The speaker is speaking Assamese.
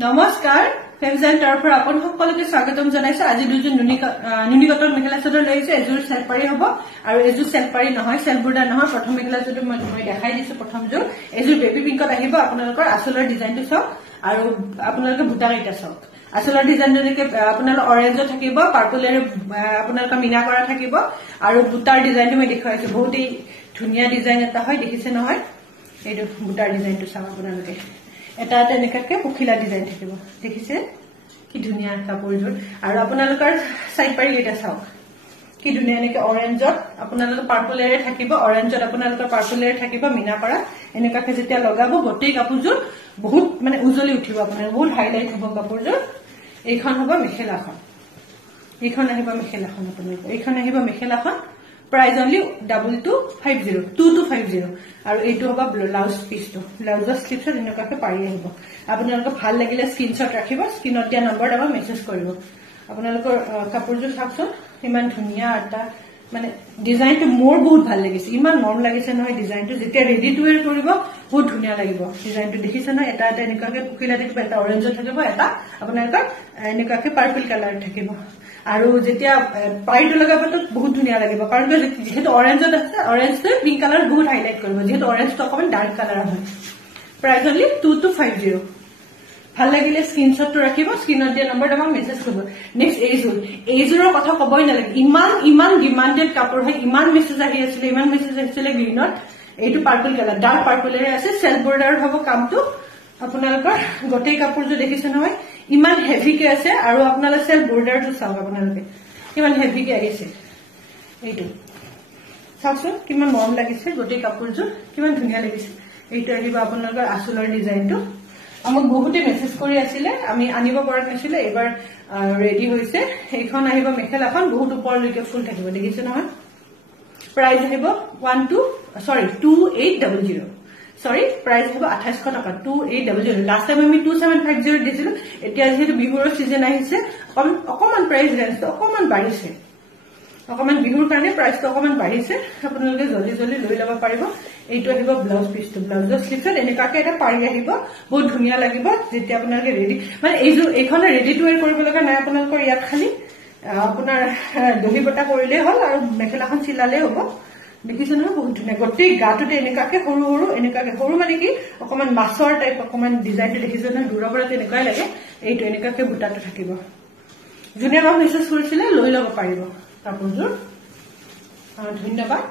নমস্কাৰ ফেভজান তৰফৰ আপোন সকলোকে স্বাগতম জনাইছো আজি দুজন নুনিকটন মেখেলা চাদৰ লৈছে এজোৰ সেলপাৰি হ'ব আৰু এজোৰ সেলপাৰি নহয় সেলবুৰ্ডা নহয় প্ৰথম মেখেলা চাদৰ মই দেখাই দিছো প্ৰথম জোৰ এজোৰ বেবি পিংকত আহিব আপোনালোকৰ আসলৰ ডিজাইনটো চাওক আৰু আপোনালোকে বুটা কেইটা চাওক আসলৰ ডিজাইনটো দেখে আপোনালোকৰ অৰেঞ্জ থাকিব পাৰ্পলেৰ আপোনালোকৰ মিনা কৰা থাকিব আৰু বুটাৰ ডিজাইনটো মই দেখাইছো বহুতেই ধুনীয়া ডিজাইন এটা হয় দেখিছে নহয় এইটো বুটাৰ ডিজাইনটো চাওক আপোনালোকে এটা এনেকাকে পখিলা ডিজাইন থাকিব দেখিছে কি ধুনীয়া কাপোৰযোৰ আৰু আপোনালোকৰ সাইড পাৰি এটা চাওক কি ধুনীয়া এনেকে অৰেঞ্জত আপোনালোকৰ পাৰ্পলেৰে থাকিব অৰেঞ্জত আপোনালোকৰ পাৰ্পলেৰে থাকিব মিনা কৰা এনেকাকে যেতিয়া লগাব গোটেই কাপোৰযোৰ বহুত মানে উজলি উঠিব আপোনালোকৰ বহুত হাইলাইট হ'ব কাপোৰযোৰ এইখন হ'ব মেখেলাখন এইখন আহিব মেখেলাখন আপোনালোকৰ এইখন আহিব মেখেলাখন प्राइस ओनली 2250 আৰু এইটো হ'ব ব্লাউজ পিসটো ব্লাউজৰ স্লিপছত এনেকাকে পাৰি আহিব আপোনালোকক ভাল লাগিলে স্ক্ৰিনশ্বট ৰাখিব স্ক্ৰিনত দিয়া নম্বৰত আমাক মেছেজ কৰিব আপোনালোকৰ কাপোৰযোৰ চাওকচোন ইমান ধুনীয়া এটা মানে ডিজাইনটো মোৰ বহুত ভাল লাগিছে ইমান মৰম লাগিছে নহয় ডিজাইনটো যেতিয়া ৰেডি টু ওয়্যাৰ কৰিব বহুত ধুনীয়া লাগিব ডিজাইনটো দেখিছে না এটা এনেকাকে পখিলা থাকিব এটা অৰেঞ্জ থাকিব এটা আপোনালোকৰ এনেকাকে পাৰ্পল কালাৰ থাকিব আৰু যেতিয়া পাইটো লগাবতো বহুত ধুনীয়া লাগিব কাৰণ যেহেতু অৰেঞ্জত আছে অৰেঞ্জটো পিংক কালাৰ বহুত হাইলাইট কৰিব যেহেতু অৰেঞ্জটো অকমান ডাৰ্ক কালাৰ হয় প্ৰাইস অনলি 2250 ভাল লাগিলে স্ক্ৰিনশ্বটটো ৰাখিব স্ক্ৰিনত দিয়া নম্বৰত আমাক মেছেজ কৰিব নেক্সট এইজোৰৰ কথা কবই নালাগে ইমান ডিমান্ডেড কাপোৰ হয় ইমান মেছেজ আহিছিলে গ্ৰীনত এইটো পাৰ্পল কালাৰ ডাৰ্ক পাৰ্পলেৰে আছে সেলফ বৰ্ডাৰ হ'ব কামটো আপোনালোকৰ গোটেই কাপোৰটো দেখিছে নহয় ইমান হেভিকে আছে আৰু আপোনালোকৰ সেলফ বৰ্ডাৰটো চাওক আপোনালোকে ইমান হেভিকে আহিছে এইটো চাওকচোন কিমান মৰম লাগিছে গোটেই কাপোৰযোৰ কিমান ধুনীয়া লাগিছে এইটো আহিব আপোনালোকৰ আসলৰ ডিজাইনটো আমাক বহুতে মেছেজ কৰি আছিলে আমি আনিব পৰা নাছিলে এবাৰ ৰেডি হৈছে এইখন আহিব মেখেলাখন বহুত ওপৰলৈকে ফুল থাকিব দেখিছে নহয় প্ৰাইস আহিব 2800 সৰি প্ৰাইস হ'ব 2800 টকা 2800 লাষ্ট টাইম আমি 2750 দিছিলো এতিয়া যেহেতু বিহুৰ সিজন আহিছে অকমান প্ৰাইস ৰেঞ্জটো অকমান বাঢ়িছে অকমান বিহুৰ কাৰণে প্ৰাইসটো অকমান বাঢ়িছে আপোনালোকে জলদি লৈ ল'ব পাৰিব এইটো আহিব ব্লাউজ পিসটো ব্লাউজৰ স্লিপছত এনেকাকে এটা পাৰি আহিব বহুত ধুনীয়া লাগিব যেতিয়া আপোনালোকে ৰেডি মানে এইখন ৰেডি টু ওয়্যাৰ কৰিব লগা নাই আপোনালোকৰ ইয়াত খালি আপোনাৰ দহি বটা কৰিলেই হ'ল আৰু মেখেলাখন চিলালেই হ'ব দেখিছে নহয় বহুত ধুনীয়া গোটেই গাটোতে এনেকাকে সৰু মানে কি অকমান মাছৰ টাইপ অকমান ডিজাইনটো দেখিছে নহয় দূৰৰ পৰা তেনেকুৱাই লাগে এইটো এনেকাকে বুটাটো থাকিব যোনে আমাক মেছেজ কৰিছিলে লৈ ল'ব পাৰিব কাপোৰযোৰ ধন্যবাদ